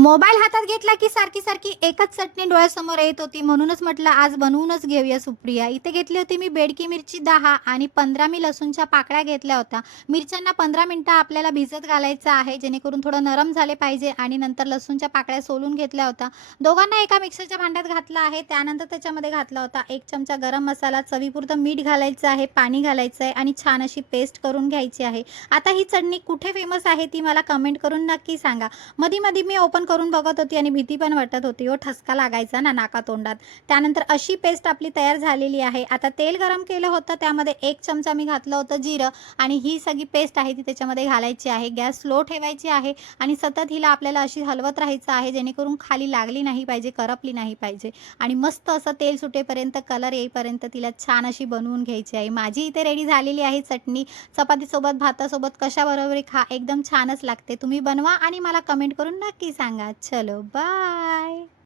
Mobile हातात घेतला की सारखी सारखी एकच चटणी डोळ्यासमोर येत होती, म्हणूनच म्हटलं आज बनवूनच घेऊया सुप्रिया. इथे घेतली होती मी बेडकी मिरची 10 आणि 15 मी लसूणच्या पाकळ्या घेतल्या होत्या. मिरच्यांना 15 मिनिटं आपल्याला भिजत घालायचं आहे, जेणेकरून थोडं नरम झाले पाहिजे. आणि नंतर लसूणच्या पाकळ्या सोलून घेतल्या होत्या. दोघांना एका मिक्सरच्या भांड्यात घातलं आहे. त्यानंतर त्याच्यामध्ये घातला होता 1 चमचा गरम मसाला, चवीपुरतं मीठ घालायचं आहे, पाणी घालायचं आहे आणि छान अशी पेस्ट करून घ्यायची आहे. आता ही चटणी कुठे फेमस आहे ती मला कमेंट करून नक्की सांगा. मधी-मधी मी ओपन करून बघत होती आणि भीती पण वाटत होती हो, ठसका लागायचा ना नाकातोंडात. त्यानंतर अशी पेस्ट आपली तयार झालेली आहे. आता तेल गरम केलं होतं, त्यामध्ये 1 चमचा मी घातलं होतं जिरं आणि ही सगळी पेस्ट आहे ती त्याच्यामध्ये घालायची आहे. गॅस स्लो ठेवायची आहे आणि सतत हिला आपल्याला अशी हलवत राहायचं आहे, जेणेकरून खाली लागली नाही पाहिजे, करपली नाही पाहिजे. आणि मस्त असं तेल सुटेपर्यंत, कलर येईपर्यंत तिला छान अशी बनवून घ्यायची आहे. माझी इथे रेडी झालेली आहे चटणी. चपातीसोबत, भातासोबत कशाबरोबरही खा, एकदम छानच लागते. तुम्ही बनवा आणि मला कमेंट करून नक्की सांगा. चलो बाय.